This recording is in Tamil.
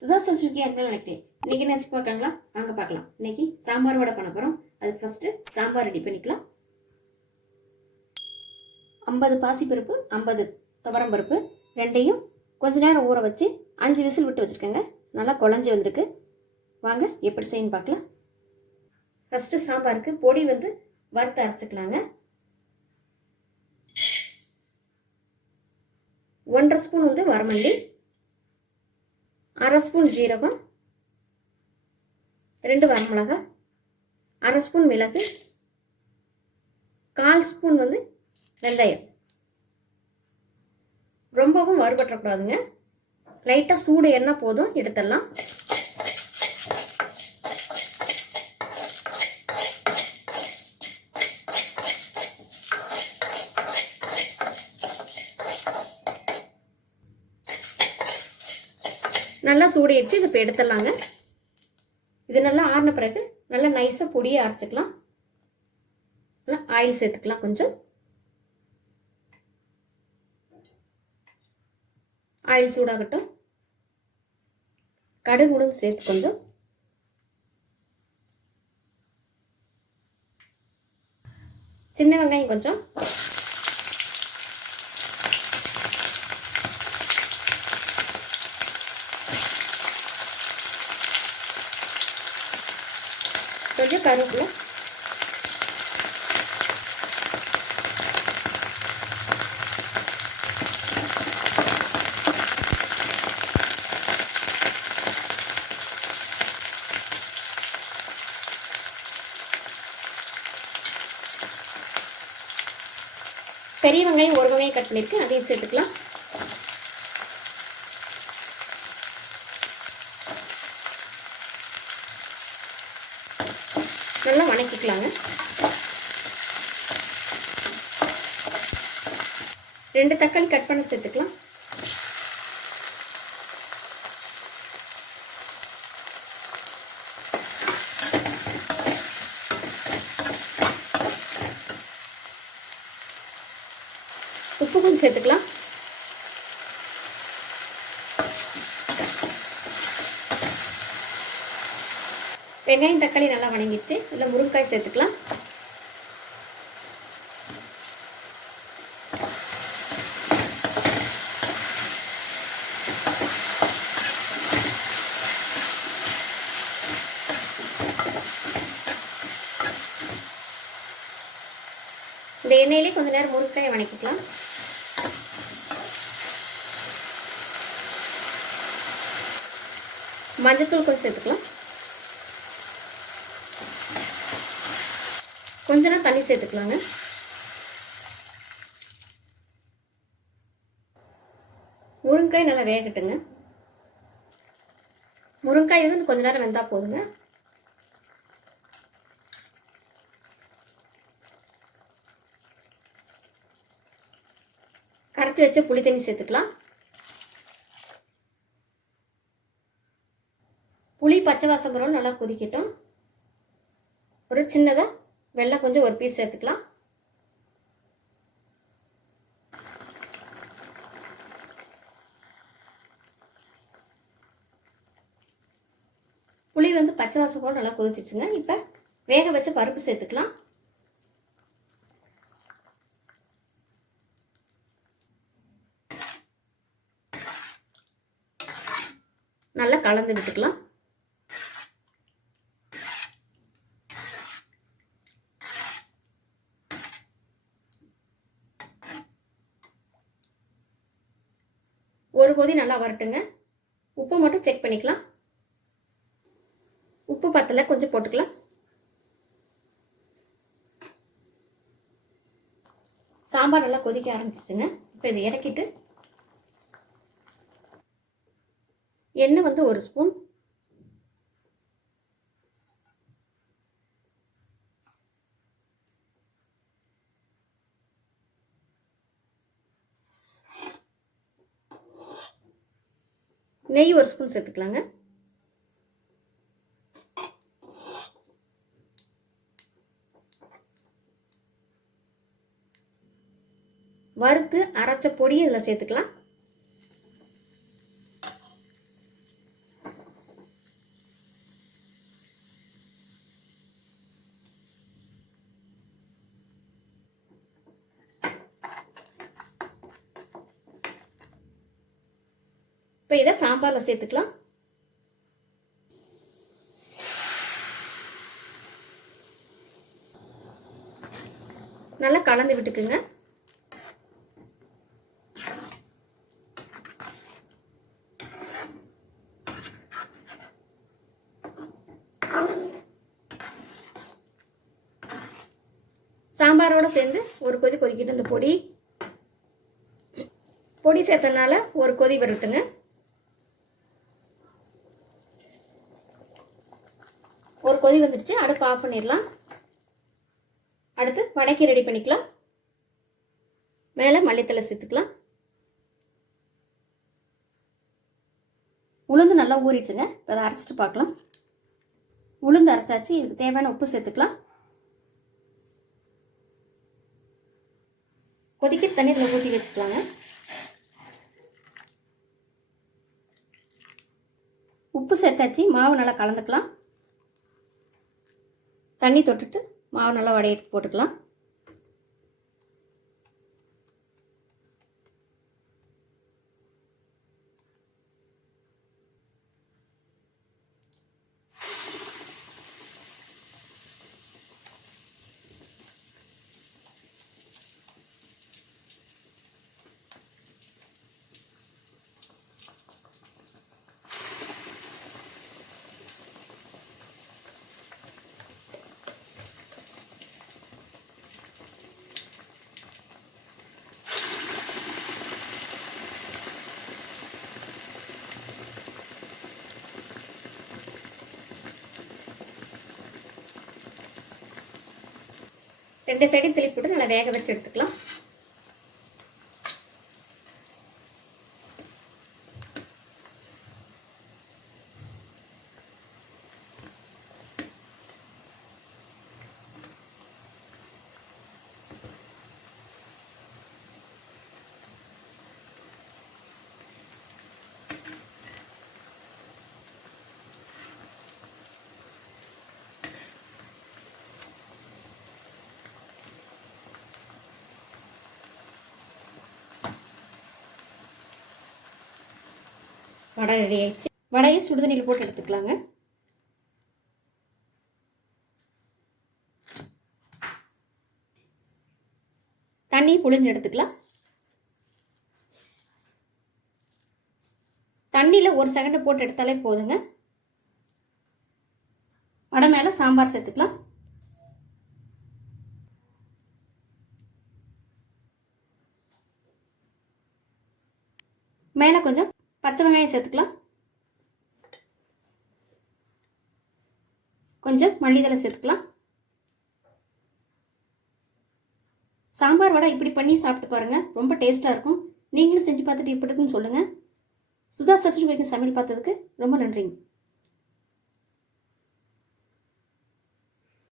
சுதா சசுகி அப்படின்னு நினைக்கிறேன். இன்னைக்கு என்ன ரெசிபி பார்க்கலாங்களா வாங்க பார்க்கலாம். இன்னைக்கு சாம்பார் வடை பண்ண போகிறோம் அதுக்கு ஃபஸ்ட்டு சாம்பார் ரெடி பண்ணிக்கலாம். ஐம்பது பாசிப்பருப்பு ஐம்பது துவரம்பருப்பு ரெண்டையும் கொஞ்ச நேரம் ஊற வச்சு அஞ்சு விசில் விட்டு வச்சுருக்கேங்க. நல்லா குழஞ்சி வந்திருக்கு. வாங்க எப்படி செய்யணும் பார்க்கலாம். ஃபஸ்ட்டு சாம்பாருக்கு பொடி வந்து வறுத்து அரைச்சிக்கலாங்க. ஒன்றரை ஸ்பூன் வந்து வரமல்லி அரை ஸ்பூன் ஜீரகம் ரெண்டு வரமிளகா அரை ஸ்பூன் மிளகு கால் ஸ்பூன் வந்து வெந்தயம். ரொம்பவும் வறுபற்றக்கூடாதுங்க லைட்டாக சூடு எண்ணெய் போதும் எடுத்துடலாம். நல்லா சூடிடுச்சு இதை இப்போ எடுத்துடலாங்க. இது நல்லா ஆறின பிறகு நல்லா நைஸாக பொடியை அரைச்சிக்கலாம். நல்லா ஆயில் சேர்த்துக்கலாம் கொஞ்சம். ஆயில் சூடாகட்டும். கடுகு உளுந்து சேர்த்து கொஞ்சம். சின்ன வெங்காயம் கொஞ்சம் கொஞ்சம் கருவேப்பிலை. பெரிய வெங்காயம் ஒரு வெங்காயம் கட் பண்ணியிருக்கேன் அதையும் சேர்த்துக்கலாம். நல்லா ரெண்டு தக்காளி கட் பண்ண சேர்த்துக்கலாம். உப்பு கொஞ்சம் சேர்த்துக்கலாம். வெங்காயம் தக்காளி நல்லா வணங்கிடுச்சு. இதில் முருங்காய் சேர்த்துக்கலாம். இந்த எண்ணெயிலே கொஞ்ச நேரம் முருங்காயை வணக்கிக்கலாம். மஞ்சத்தூள் கொஞ்சம் சேர்த்துக்கலாம். கொஞ்ச நேரம் தண்ணி சேர்த்துக்கலாங்க. முருங்காய் நல்லா வேகட்டுங்க. முருங்காய் வந்து கொஞ்ச நேரம் வெந்தா போதுங்க. கரைச்சி வச்ச புளி தண்ணி சேர்த்துக்கலாம். புளி பச்சை வாசம் பருவம் நல்லா கொதிக்கட்டும். ஒரு சின்னதாக வெள்ளை கொஞ்சம் ஒரு பீஸ் சேர்த்துக்கலாம். புளி வந்து பச்சை வாசம் கூட நல்லா கொதிச்சிச்சுங்க இப்போ வேக வச்ச பருப்பு சேர்த்துக்கலாம். நல்லா கலந்து விட்டுக்கலாம். ஒரு கொதி நல்லா வரட்டுங்க. உப்பு மட்டும் செக் பண்ணிக்கலாம். உப்பு பத்தலை கொஞ்சம் போட்டுக்கலாம். சாம்பார் நல்லா கொதிக்க ஆரம்பிச்சிச்சுங்க. இப்போ இதை இறக்கிட்டு எண்ணெய் வந்து ஒரு ஸ்பூன் நெய் ஒரு ஸ்பூன் சேர்த்துக்கலாங்க. வறுத்து அரைச்ச பொடியை இதில் சேர்த்துக்கலாம். இப்போ இதை சாம்பாரில் சேர்த்துக்கலாம். நல்லா கலந்து விட்டுக்குங்க. சாம்பாரோடு சேர்ந்து ஒரு கொதி கொதிக்கிட்டு இந்த பொடி. பொடி சேர்த்தனால ஒரு கொதி வரட்டுங்க. ஒரு கொதி வந்துடுச்சு அடுப்பு ஆஃப் பண்ணிடலாம். அடுத்து வடைக்கு ரெடி பண்ணிக்கலாம். மேலே மல்லித்தலை சேர்த்துக்கலாம். உளுந்து நல்லா ஊறிடுச்சுங்க. இப்போ அதை அரைச்சிட்டு பார்க்கலாம். உளுந்து அரைச்சாச்சு. இதுக்கு தேவையான உப்பு சேர்த்துக்கலாம். கொதிக்க தண்ணீரில் ஊற்றி வச்சுக்கலாங்க. உப்பு சேர்த்தாச்சு. மாவு நல்லா கலந்துக்கலாம். தண்ணி தொட்டுட்டு மாவு நல்லா வடைய போட்டுக்கலாம். ரெண்டு சைடும் திருப்பி விட்டு நல்லா வேக வச்சு எடுத்துக்கலாம். வடை ரெடி ஆயிடுச்சு. வடையை சுடுதண்ணியில் போட்டு எடுத்துக்கலாங்க. தண்ணி புழிஞ்சு எடுத்துக்கலாம். தண்ணியில் ஒரு செகண்டு போட்டு எடுத்தாலே போதுங்க. வடை மேலே சாம்பார் சேர்த்துக்கலாம். மேலே கொஞ்சம் பச்சை வெங்காயம் சேர்த்துக்கலாம். கொஞ்சம் மல்லிதழை சேர்த்துக்கலாம். சாம்பார் வடை இப்படி பண்ணி சாப்பிட்டு பாருங்கள் ரொம்ப டேஸ்ட்டாக இருக்கும். நீங்களும் செஞ்சு பார்த்துட்டு இப்படி இருக்குன்னு சொல்லுங்கள் சுதா சஷ்டி சமையல் பார்த்ததுக்கு ரொம்ப நன்றிங்க.